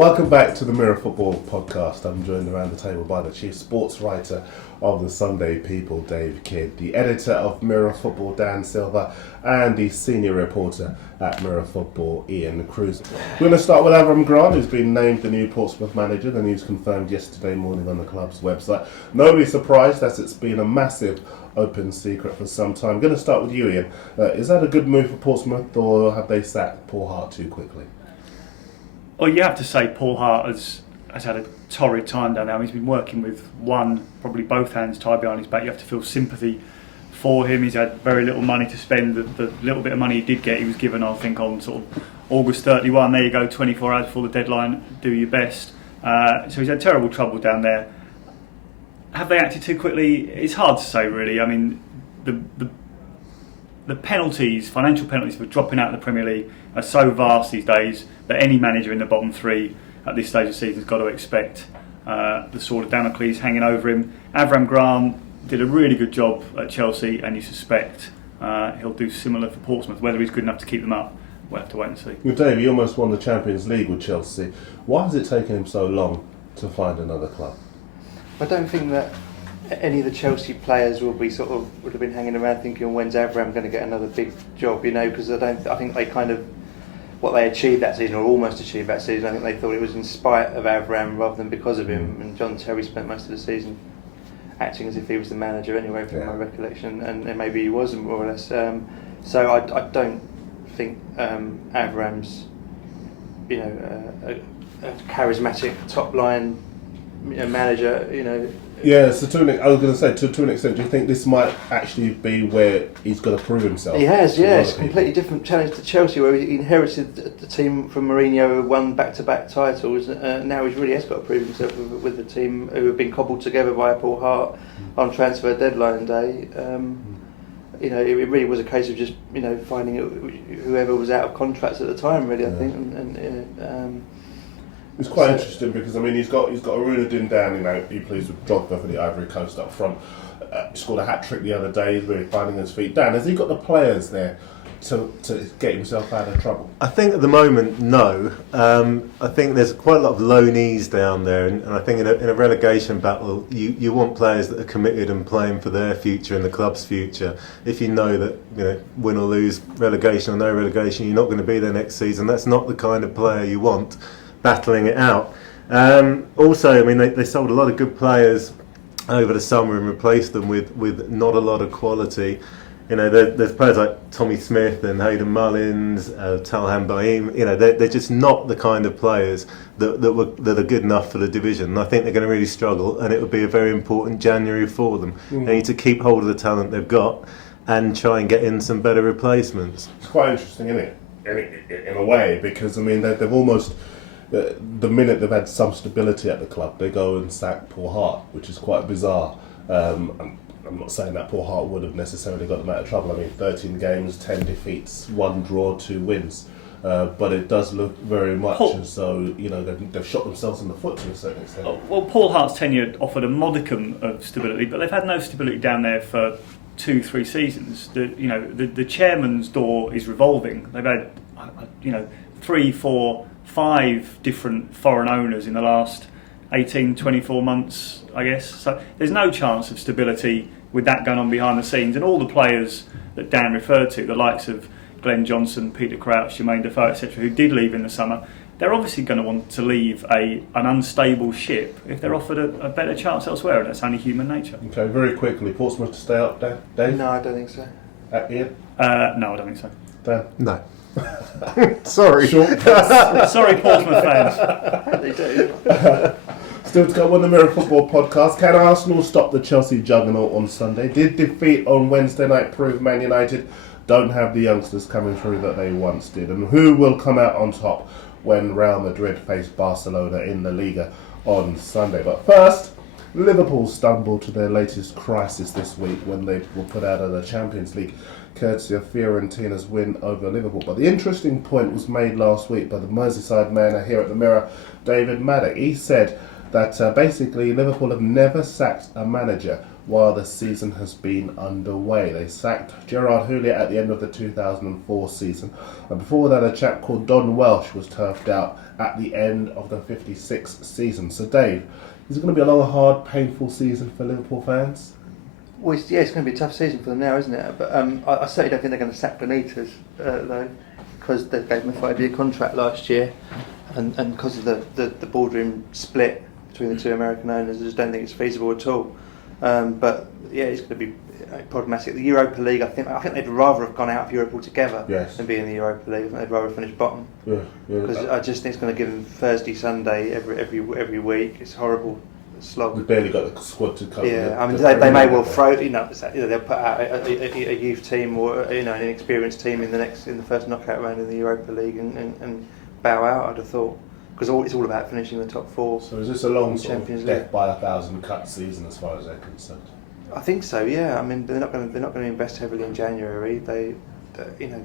Welcome back to the Mirrorfootball podcast. I'm joined around the table by the chief sports writer of the Sunday People, Dave Kidd, the editor of Mirrorfootball, Dan Silver, and the senior reporter at Mirrorfootball, Ian Cruz. We're going to start with Avram Grant, who's been named the new Portsmouth manager. The news confirmed yesterday morning on the club's website. Nobody's surprised, as it's been a massive open secret for some time. I'm going to start with you, Ian. Is that a good move for Portsmouth, or have they sacked Paul Hart too quickly? Well, you have to say Paul Hart has had a torrid time down there. He's been working with probably both hands tied behind his back. You have to feel sympathy for him. He's had very little money to spend. The little bit of money he did get, he was given, I think, on sort of August 31. There you go, 24 hours before the deadline. Do your best. So he's had terrible trouble down there. Have they acted too quickly? It's hard to say, really. I mean, the penalties, financial penalties for dropping out of the Premier League are so vast these days that any manager in the bottom three at this stage of the season has got to expect the sword of Damocles hanging over him. Avram Grant did a really good job at Chelsea, and you suspect he'll do similar for Portsmouth. Whether he's good enough to keep them up, we'll have to wait and see. Well, Dave, he almost won the Champions League with Chelsea. Why has it taken him so long to find another club? I don't think that any of the Chelsea players would have been hanging around thinking, when's Avram going to get another big job, because I think they kind of, what they achieved that season, or almost achieved that season, I think they thought it was in spite of Avram rather than because of him. And John Terry spent most of the season acting as if he was the manager anyway, from my recollection, and maybe he wasn't, more or less. So I don't think Avram's a charismatic top line manager, Yeah, so I was going to say, to an extent, do you think this might actually be where he's got to prove himself? He has, yeah. It's a completely different challenge to Chelsea, where he inherited the team from Mourinho, who won back-to-back titles. Now he really has got to prove himself with the team who have been cobbled together by Paul Hart on transfer deadline day. It really was a case of just finding whoever was out of contracts at the time, really. I think, It's quite interesting because he's got Aruna down. He plays with Drogba for the Ivory Coast up front. Scored a hat trick the other day. He's really finding his feet. Dan, has he got the players there to get himself out of trouble? I think at the moment, no. I think there's quite a lot of loanees down there, and I think in a relegation battle, you want players that are committed and playing for their future and the club's future. If you know that win or lose, relegation or no relegation, you're not going to be there next season. That's not the kind of player you want battling it out. Also, they sold a lot of good players over the summer and replaced them with not a lot of quality. There's players like Tommy Smith and Hayden Mullins, Talhan Baim. They're just not the kind of players that are good enough for the division. And I think they're going to really struggle, and it would be a very important January for them. They need to keep hold of the talent they've got and try and get in some better replacements. It's quite interesting, isn't it? In a way, because they've almost. The minute they've had some stability at the club, they go and sack Paul Hart, which is quite bizarre. I'm not saying that Paul Hart would have necessarily got them out of trouble. 13 games, 10 defeats, 1 draw, 2 wins. But it does look very much as though they've shot themselves in the foot to a certain extent. Well, Paul Hart's tenure offered a modicum of stability, but they've had no stability down there for 2-3 seasons. The chairman's door is revolving. They've had 3, 4, 5 different foreign owners in the last 18, 24 months, I guess. So there's no chance of stability with that going on behind the scenes. And all the players that Dan referred to, the likes of Glenn Johnson, Peter Crouch, Jermaine Defoe, etc., who did leave in the summer, they're obviously going to want to leave an unstable ship if they're offered a better chance elsewhere, and that's only human nature. Okay, very quickly, Portsmouth to stay up, Dave? No, I don't think so. Ian? No, I don't think so. Dan? No. Sorry. Sorry, Portsmouth fans. They do. Still to come on the Mirrorfootball podcast. Can Arsenal stop the Chelsea juggernaut on Sunday? Did defeat on Wednesday night prove Man United don't have the youngsters coming through that they once did? And who will come out on top when Real Madrid face Barcelona in the Liga on Sunday? But first, Liverpool stumbled to their latest crisis this week when they were put out of the Champions League, courtesy of Fiorentina's win over Liverpool. But the interesting point was made last week by the Merseyside man here at the Mirror, David Maddock. He said that basically Liverpool have never sacked a manager while the season has been underway. They sacked Gerard Houllier at the end of the 2004 season, and before that a chap called Don Welsh was turfed out at the end of the 56 season. So Dave, is it going to be a long, hard, painful season for Liverpool fans? Well, it's going to be a tough season for them now, isn't it? But I certainly don't think they're going to sack Benitez, though, because they gave him a 5-year contract last year, and because of the boardroom split between the two American owners, I just don't think it's feasible at all. But yeah, it's going to be problematic. The Europa League, I think they'd rather have gone out of Europe altogether than be in the Europa League. I think they'd rather finish bottom. Because I just think it's going to give them Thursday, Sunday every week. It's horrible. Slog. We've barely got the squad to cover. Yeah, I mean they may well throw. They'll put out a youth team or an inexperienced team in the first knockout round in the Europa League and bow out. I'd have thought, because it's all about finishing the top 4. So is this a long sort Champions of death by 1,000 cut season as far as they're concerned? I think so. Yeah, I mean they're not going to invest heavily in January. The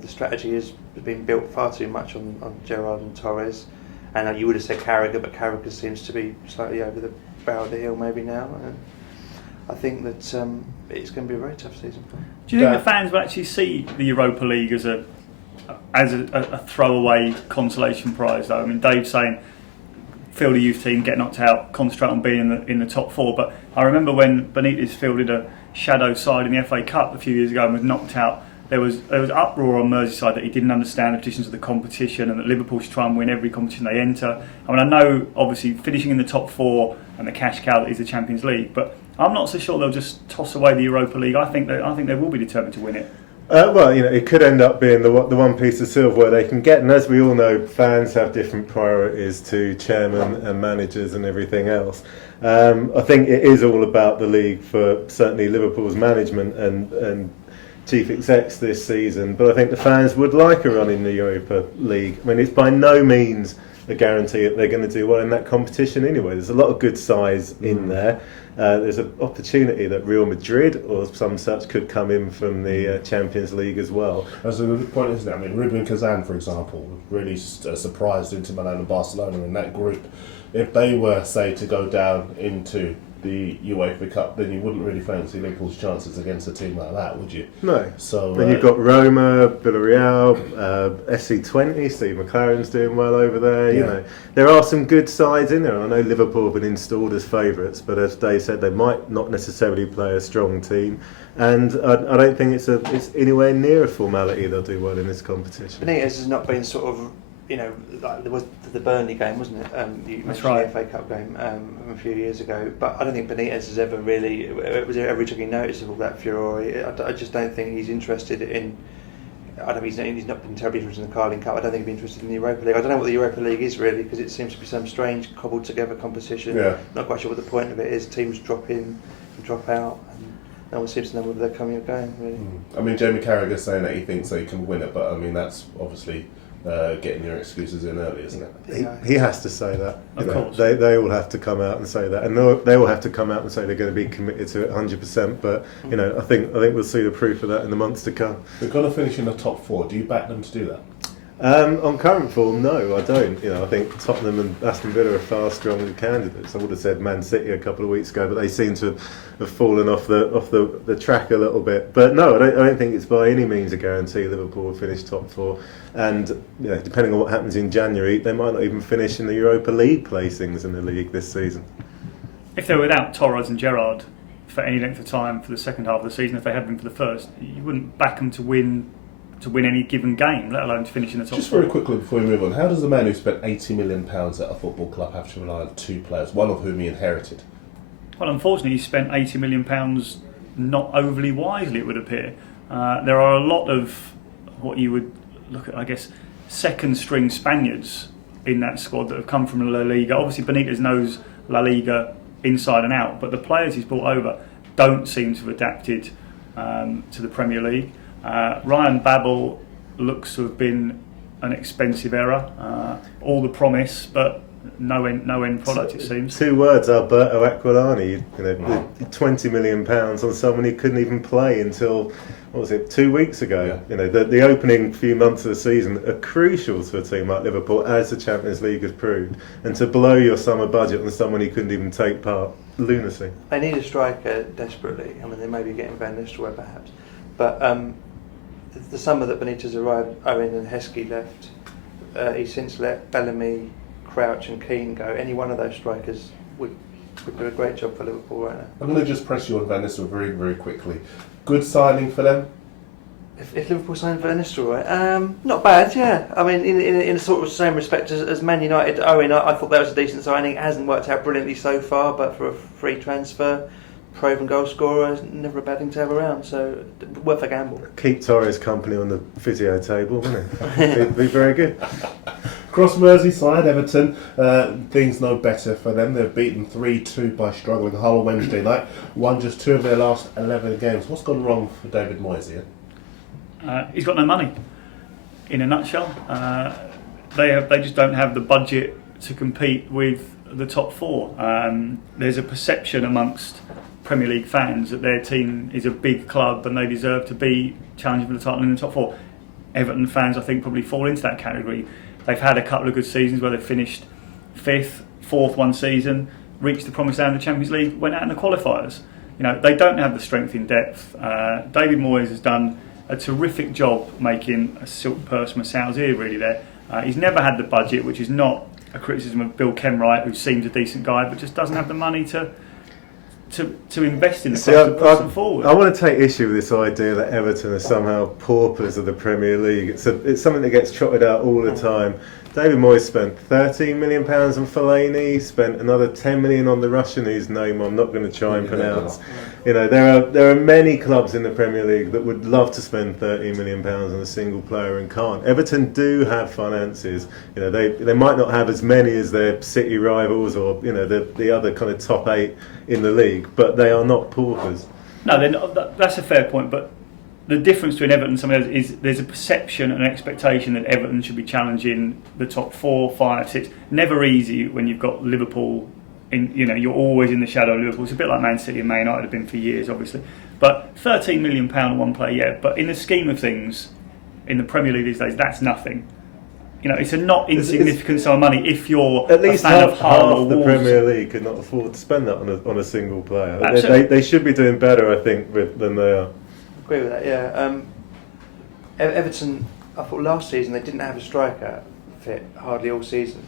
strategy has been built far too much on Gerrard and Torres, and you would have said Carragher, but Carragher seems to be slightly over the brow of the hill maybe now, and I think that it's going to be a very tough season. Do you think the fans will actually see the Europa League as a throwaway consolation prize though? I mean, Dave's saying field a youth team, get knocked out, concentrate on being in the top 4, but I remember when Benitez fielded a shadow side in the FA Cup a few years ago and was knocked out, there was uproar on Merseyside that he didn't understand the conditions of the competition and that Liverpool should try and win every competition they enter. I mean, I know obviously finishing in the top 4 and the cash cow that is the Champions League, but I'm not so sure they'll just toss away the Europa League. I think they will be determined to win it. Well, it could end up being the one piece of silverware they can get, and as we all know, fans have different priorities to chairmen and managers and everything else. I think it is all about the league for certainly Liverpool's management and chief execs this season, but I think the fans would like a run in the Europa League. I mean, it's by no means a guarantee that they're going to do well in that competition anyway. There's a lot of good size in there. There's an opportunity that Real Madrid or some such could come in from the Champions League as well. That's a good point, isn't it? I mean, Ruben Kazan, for example, really surprised Inter Milan and Barcelona in that group. If they were, say, to go down into the UEFA Cup, then you wouldn't really fancy Liverpool's chances against a team like that, would you? No. So then you've got Roma, Villarreal, SC20. Steve McLaren's doing well over there. There are some good sides in there. I know Liverpool have been installed as favourites, but as Dave said, they might not necessarily play a strong team. And I don't think it's anywhere near a formality they'll do well in this competition. Benitez has not been sort of, like there was the Burnley game, wasn't it? That's right. The FA Cup game a few years ago. But I don't think Benitez has ever really taken notice of all that furore. I just don't think he's interested in. I don't think he's not been terribly interested in the Carling Cup. I don't think he'd be interested in the Europa League. I don't know what the Europa League is really, because it seems to be some strange cobbled together competition. Yeah. Not quite sure what the point of it is. Teams drop in and drop out, and no one seems to know whether they're coming or going really. I mean, Jamie Carragher's saying that he thinks they can win it, but I mean that's obviously getting your excuses in early, isn't it? He has to say that. Of course. They all have to come out and say that, and they all have to come out and say they're going to be committed to it 100%. But I think we'll see the proof of that in the months to come. They're going to finish in the top 4. Do you back them to do that? On current form, no, I don't. I think Tottenham and Aston Villa are far stronger candidates. I would have said Man City a couple of weeks ago, but they seem to have fallen off the track a little bit. But no, I don't think it's by any means a guarantee Liverpool will finish top 4. And depending on what happens in January, they might not even finish in the Europa League placings in the league this season. If they're without Torres and Gerrard for any length of time for the second half of the season, if they had been for the first, you wouldn't back them to win any given game, let alone to finish in the top 4. Just very quickly before we move on, how does the man who spent £80 million at a football club have to rely on 2 players, one of whom he inherited? Well, unfortunately, he spent £80 million not overly wisely, it would appear. There are a lot of what you would look at, I guess, second-string Spaniards in that squad that have come from La Liga. Obviously, Benitez knows La Liga inside and out, but the players he's brought over don't seem to have adapted to the Premier League. Ryan Babel looks to have been an expensive error. All the promise, but no end product, it seems. 2 words, Alberto Aquilani. £20 million on someone who couldn't even play until 2 weeks ago. Yeah. The opening few months of the season are crucial to a team like Liverpool, as the Champions League has proved. And to blow your summer budget on someone who couldn't even take part. lunacy. They need a striker desperately. I mean, they may be getting Van Nistelrooy perhaps, but the summer that Benitez arrived, Owen and Heskey left. He's since let Bellamy, Crouch and Keane go. Any one of those strikers would do a great job for Liverpool right now. I'm going to just press you on Van Nistelrooy very, very quickly. Good signing for them? If Liverpool signed Van Nistelrooy, not bad, yeah. I mean, in a sort of same respect as Man United. Owen, I thought that was a decent signing. It hasn't worked out brilliantly so far, but for a free transfer, proven goal scorer, never a bad thing to have around. So worth a gamble. Keep Torres company on the physio table, wouldn't it? It'd be very good. Cross Merseyside, Everton, things no better for them. They've beaten 3-2 by struggling Hull Wednesday night. Won just 2 of their last 11 games. What's gone wrong for David Moyes here? He's got no money. In a nutshell, they just don't have the budget to compete with the top 4. There's a perception amongst Premier League fans that their team is a big club and they deserve to be challenging for the title in the top 4. Everton fans, I think, probably fall into that category. They've had a couple of good seasons where they've finished 5th, 4th one season, reached the promised land of the Champions League, went out in the qualifiers. You know, they don't have the strength in depth. David Moyes has done a terrific job making a silk purse from a sow's ear, really, there. He's never had the budget, which is not a criticism of Bill Kenwright, who seems a decent guy, but just doesn't have the money to invest in the club to push them forward. I want to take issue with this idea that Everton are somehow paupers of the Premier League. It's something that gets trotted out all the time. David Moyes spent £13 million on Fellaini, spent another 10 million on the Russian whose name I'm not going to try and pronounce. You know, there are many clubs in the Premier League that would love to spend £13 million on a single player and can't. Everton do have finances. You know, they might not have as many as their City rivals or, you know, the other kind of top 8 in the league, but they are not paupers. No, they're not, that's a fair point, but the difference between Everton and some others is there's a perception and an expectation that Everton should be challenging the top 4, 5, 6. Never easy when you've got Liverpool in, you know, you're always in the shadow of Liverpool. It's a bit like Man City and Man United have been for years, obviously. But £13 million on one player, yeah. But in the scheme of things, in the Premier League these days, that's nothing. You know, it's a not insignificant sum of money if you're at least a fan half of Hull or the Wolves. Premier League could not afford to spend that on a single player. Absolutely. They should be doing better, I think, than they are. Agree with that, yeah. Everton, I thought last season they didn't have a striker fit hardly all season,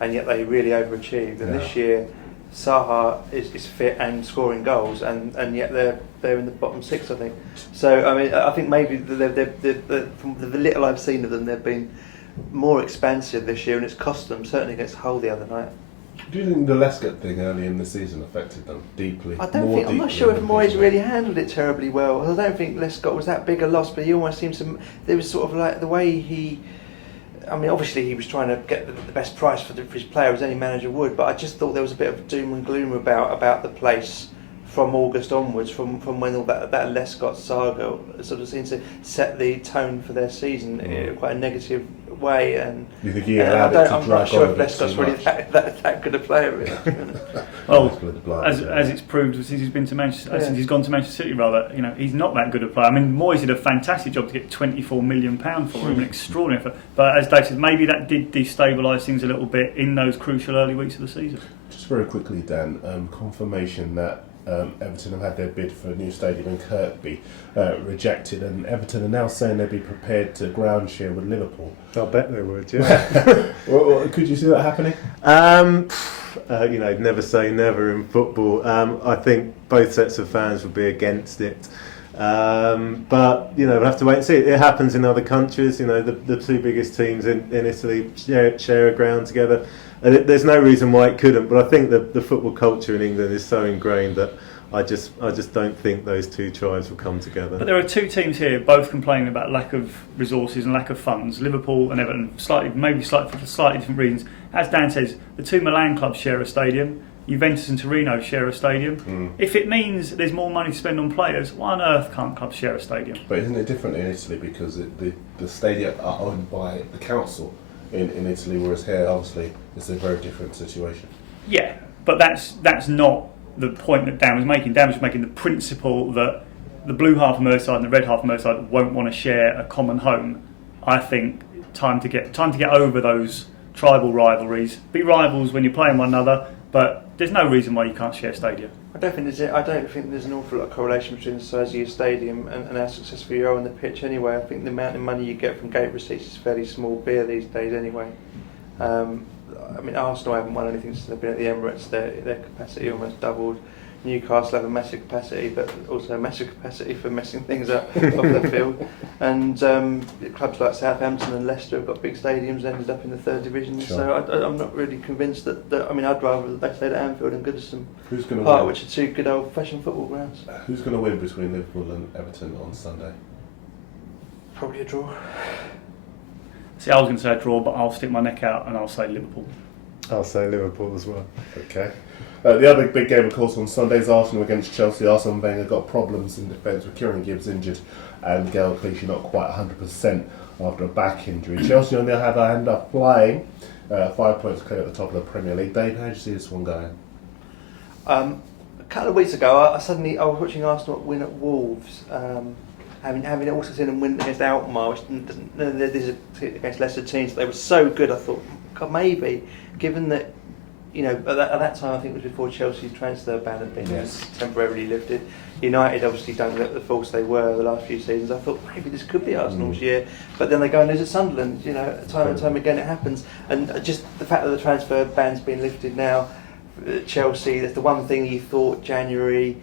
and yet they really overachieved. And this year, Saha is fit and scoring goals, and yet they're in the bottom 6, I think. So I mean, I think maybe from the little I've seen of them, they've been more expansive this year, and it's cost them, certainly against Hull the other night. Do you think the Lescott thing early in the season affected them deeply? I'm not sure if Moyes really handled it terribly well. I don't think Lescott was that big a loss, but he almost seems to. There was sort of like the way he. I mean, obviously he was trying to get the best price for his player as any manager would, but I just thought there was a bit of doom and gloom about the place from August onwards, from when all that Lescott saga sort of seemed to set the tone for their season in quite a negative way. And you think he allowed it to I'm drag not sure on if Lescott's really that good a player. Really. Well, as it's proved since he's been to Manchester, since he's gone to Manchester City, rather, you know, he's not that good a player. I mean, Moyes did a fantastic job to get £24 million for him, an extraordinary effort. But as Dave said, maybe that did destabilise things a little bit in those crucial early weeks of the season. Just very quickly, Dan, confirmation that Everton have had their bid for a new stadium in Kirkby rejected, and Everton are now saying they'd be prepared to ground share with Liverpool. I bet they would, yeah. Well, could you see that happening? You know, never say never in football. I think both sets of fans would be against it. But, you know, we'll have to wait and see. It happens in other countries. You know, the 2 biggest teams in Italy share a ground together. And there's no reason why it couldn't, but I think the football culture in England is so ingrained that I just don't think those 2 tribes will come together. But there are 2 teams here, both complaining about lack of resources and lack of funds. Liverpool and Everton, for slightly different reasons. As Dan says, the 2 Milan clubs share a stadium. Juventus and Torino share a stadium. If it means there's more money to spend on players, why on earth can't clubs share a stadium? But isn't it different in Italy because the stadia are owned by the council in Italy, whereas here, obviously, it's a very different situation. Yeah, but that's not the point that Dan was making. Dan was making the principle that the blue half of Merseyside and the red half of Merseyside won't want to share a common home. I think time to get over those tribal rivalries. Be rivals when you're playing one another, but there's no reason why you can't share a stadium. I don't think there's an awful lot of correlation between the size of your stadium and how successful you are on the pitch anyway. I think the amount of money you get from gate receipts is fairly small beer these days anyway. I mean, Arsenal haven't won anything since they've been at the Emirates. Their capacity almost doubled. Newcastle have a massive capacity, but also a massive capacity for messing things up off the field. And clubs like Southampton and Leicester have got big stadiums and ended up in the third division. Sure. So I'm not really convinced that I mean, I'd rather they stayed at Anfield and Goodison Who's Park, which are two good old-fashioned football grounds. Who's going to win between Liverpool and Everton on Sunday? Probably a draw. See, I was going to say a draw, but I'll stick my neck out and I'll say Liverpool. I'll say Liverpool as well. Okay. The other big game, of course, on Sunday is Arsenal against Chelsea. Arsene Wenger got problems in defence with Kieran Gibbs injured and Gael Clichy not quite 100% after a back injury. Chelsea, on the other hand, are flying 5 points clear at the top of the Premier League. Dave, how do you see this one going? A couple of weeks ago, I was watching Arsenal win at Wolves. Having also seen them win against Alkmaar, which these are against lesser teams. They were so good. I thought, God, maybe, given that, you know, at that time, I think it was before Chelsea's transfer ban had been temporarily lifted. United obviously don't look the force they were the last few seasons. I thought maybe this could be Arsenal's year, but then they go and lose at Sunderland. You know, time and time again it happens. And just the fact that the transfer ban's been lifted now, Chelsea, that's the one thing you thought January,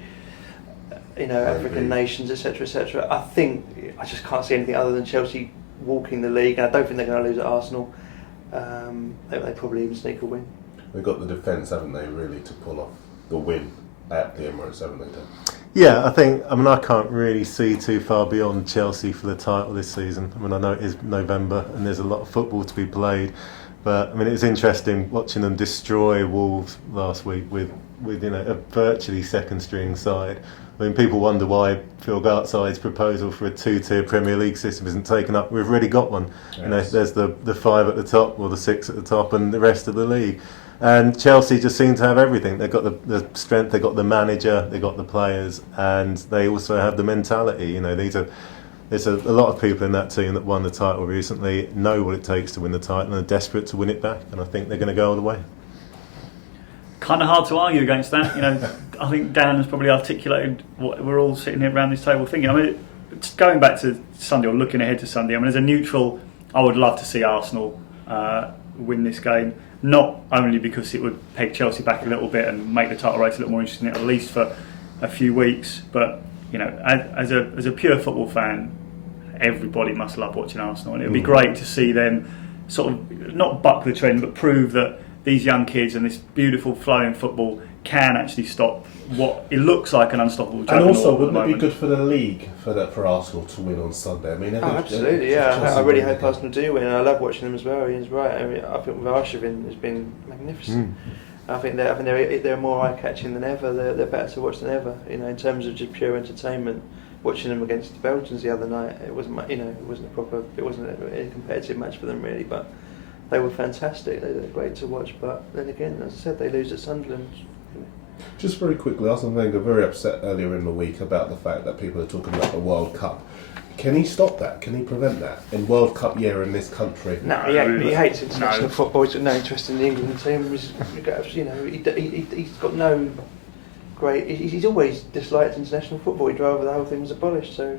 you know, African nations, etc., etc. I just can't see anything other than Chelsea walking the league, and I don't think they're going to lose at Arsenal. They probably even sneak a win. They've got the defence, haven't they, really, to pull off the win at the Emirates, haven't they, Dan? Yeah, I can't really see too far beyond Chelsea for the title this season. I mean, I know it is November and there's a lot of football to be played, but I mean, it was interesting watching them destroy Wolves last week with you know, a virtually second string side. I mean, people wonder why Phil Gartside's proposal for a two-tier Premier League system isn't taken up. We've already got one. Yes. You know, there's the 5 at the top, or the 6 at the top, and the rest of the league. And Chelsea just seem to have everything. They've got the strength, they've got the manager, they've got the players, and they also have the mentality. You know, there's a lot of people in that team that won the title recently, know what it takes to win the title, and are desperate to win it back. And I think they're going to go all the way. Kind of hard to argue against that. You know, I think Dan has probably articulated what we're all sitting here around this table thinking. I mean, going back to Sunday or looking ahead to Sunday, I mean, as a neutral, I would love to see Arsenal win this game. Not only because it would peg Chelsea back a little bit and make the title race a little more interesting, at least for a few weeks, but you know, as a pure football fan, everybody must love watching Arsenal, and it would be great to see them sort of not buck the trend, but prove that these young kids and this beautiful flowing football can actually stop what it looks like an unstoppable juggernaut. And also, wouldn't it be good for the league for Arsenal to win on Sunday? I mean, absolutely, yeah. I really hope Arsenal do win, and I love watching them as well. Ian's right. I mean, I think Arshavin has been magnificent. I think they're more eye-catching than ever. They're better to watch than ever. You know, in terms of just pure entertainment. Watching them against the Belgians the other night, it wasn't a competitive match for them really, but they were fantastic. They were great to watch. But then again, as I said, they lose at Sunderland. Just very quickly, Arsene Wenger very upset earlier in the week about the fact that people are talking about the World Cup. Can he stop that? Can he prevent that in World Cup year in this country? No, he hates international football. He's got no interest in the England team. He's got no great. He's always disliked international football. He'd rather the whole thing was abolished, so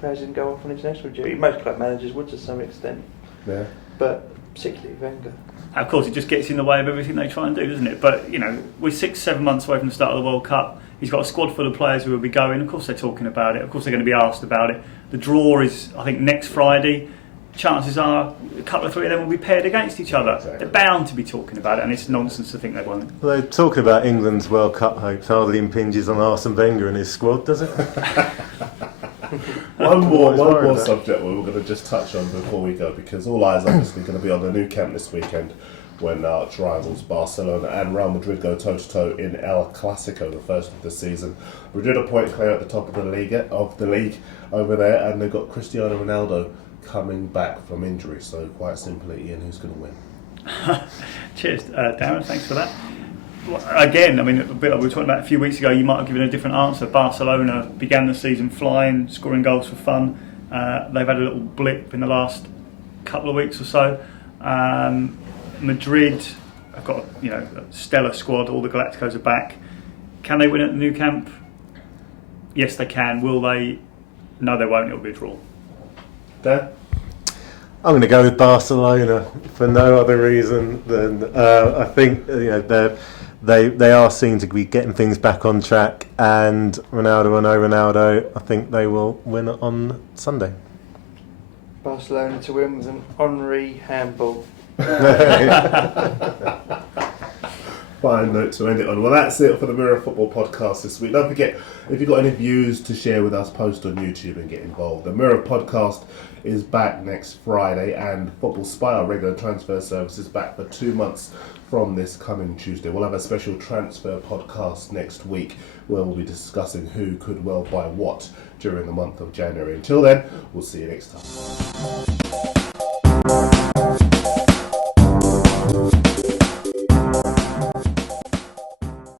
players didn't go off on international duty. Most club managers would to some extent. Yeah. But particularly Wenger. Of course, it just gets in the way of everything they try and do, doesn't it? But, you know, we're 6-7 months away from the start of the World Cup. He's got a squad full of players who will be going. Of course they're talking about it. Of course they're going to be asked about it. The draw is, I think, next Friday. Chances are a couple of 3 of them will be paired against each other. Exactly. They're bound to be talking about it, and it's nonsense to think they won't. Well, they're talking about England's World Cup hopes hardly impinges on Arsene Wenger and his squad, does it? One more subject we're going to just touch on before we go, because all eyes are obviously going to be on the new camp this weekend when arch rivals Barcelona and Real Madrid go toe-to-toe in El Clasico, the first of the season. Madrid are point clear at the top of the league over there, and they've got Cristiano Ronaldo coming back from injury. So quite simply, Ian, who's going to win? Cheers, Darren. Thanks for that. Again, I mean, a bit like we were talking about a few weeks ago, you might have given a different answer. Barcelona began the season flying, scoring goals for fun. They've had a little blip in the last couple of weeks or so. Madrid have got a stellar squad. All the Galacticos are back. Can they win at the Nou Camp? Yes, they can. Will they? No, they won't. It'll be a draw. Dan? I'm going to go with Barcelona for no other reason than I think they are seen to be getting things back on track, and Ronaldo, I think they will win on Sunday. Barcelona to win with an Henry handball. Fine note to end it on. Well, that's it for the Mirror Football podcast this week. Don't forget, if you've got any views to share with us, post on YouTube and get involved. The Mirror podcast is back next Friday, and Football Spy, our regular transfer service, is back for 2 months from this coming Tuesday. We'll have a special transfer podcast next week where we'll be discussing who could well buy what during the month of January. Until then, we'll see you next time.